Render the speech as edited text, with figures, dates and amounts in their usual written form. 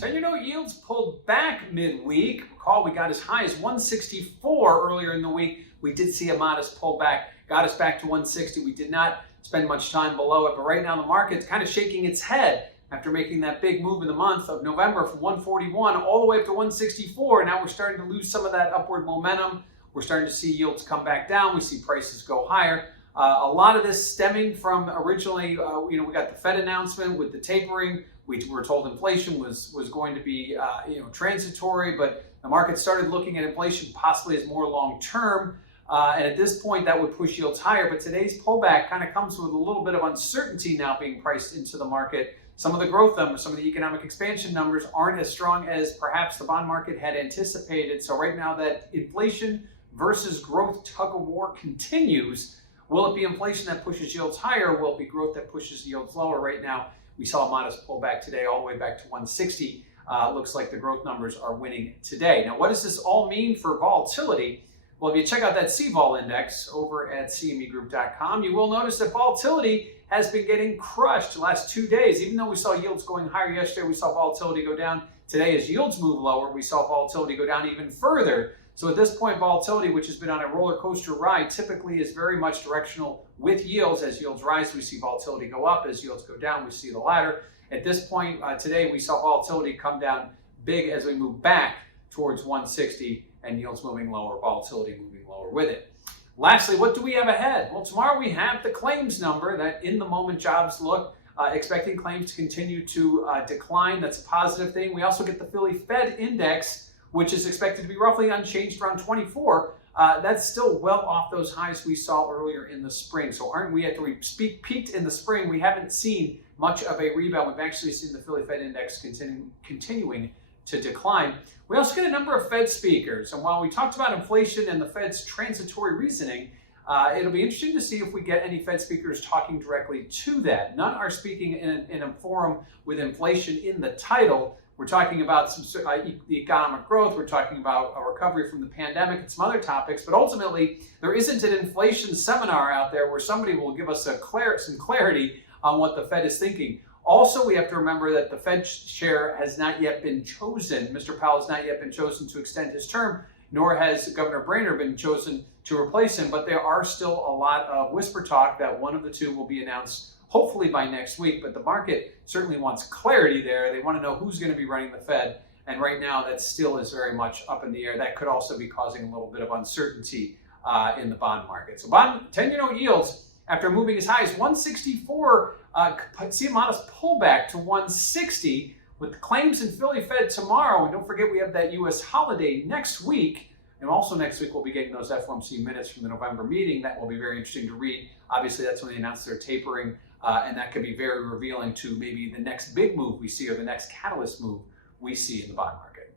10-year note yields pulled back midweek. Recall we got as high as 164 earlier in the week. We did see a modest pullback, got us back to 160. We did not spend much time below it, but right now the market's kind of shaking its head after making that big move in the month of November from 141 all the way up to 164. Now we're starting to lose some of that upward momentum. We're starting to see yields come back down. We see prices go higher. A lot of this stemming from originally, we got the Fed announcement with the tapering. We were told inflation was going to be, transitory, but the market started looking at inflation possibly as more long-term. And at this point, that would push yields higher. But today's pullback kind of comes with a little bit of uncertainty now being priced into the market. Some of the growth numbers, some of the economic expansion numbers aren't as strong as perhaps the bond market had anticipated. So right now that inflation versus growth tug of war continues. Will it be inflation that pushes yields higher? Will it be growth that pushes yields lower? Right now, we saw a modest pullback today all the way back to 160. Looks like the growth numbers are winning today. Now, what does this all mean for volatility? Well, if you check out that CVOL index over at cmegroup.com, you will notice that volatility has been getting crushed the last 2 days. Even though we saw yields going higher yesterday, we saw volatility go down. Today, as yields move lower, we saw volatility go down even further. So at this point, volatility, which has been on a roller coaster ride, typically is very much directional with yields. As yields rise, we see volatility go up. As yields go down, we see the latter. At this point today, we saw volatility come down big as we move back towards 160 and yields moving lower, volatility moving lower with it. Lastly, what do we have ahead? Well, tomorrow we have the claims number, that in-the-moment jobs look, expecting claims to continue to decline. That's a positive thing. We also get the Philly Fed index, which is expected to be roughly unchanged around 24. That's still well off those highs we saw earlier in the spring. So aren't we, after we peaked in the spring, we haven't seen much of a rebound. We've actually seen the Philly Fed index continuing to decline. We also get a number of Fed speakers. And while we talked about inflation and the Fed's transitory reasoning, it'll be interesting to see if we get any Fed speakers talking directly to that. None are speaking in a forum with inflation in the title. We're talking about some economic growth. We're talking about a recovery from the pandemic and some other topics. But ultimately, there isn't an inflation seminar out there where somebody will give us some clarity on what the Fed is thinking. Also, we have to remember that the Fed chair has not yet been chosen. Mr. Powell has not yet been chosen to extend his term, nor has Governor Brainerd been chosen to replace him. But there are still a lot of whisper talk that one of the two will be announced hopefully by next week, but the market certainly wants clarity there. They want to know who's going to be running the Fed, and right now that still is very much up in the air. That could also be causing a little bit of uncertainty in the bond market. So 10-year note yields, after moving as high as 164, see a modest pullback to 160 with the claims in Philly Fed tomorrow. And don't forget, we have that U.S. holiday next week. And also next week, we'll be getting those FOMC minutes from the November meeting. That will be very interesting to read. Obviously, that's when they announce their tapering. And that could be very revealing to maybe the next big move we see or the next catalyst move we see in the bond market.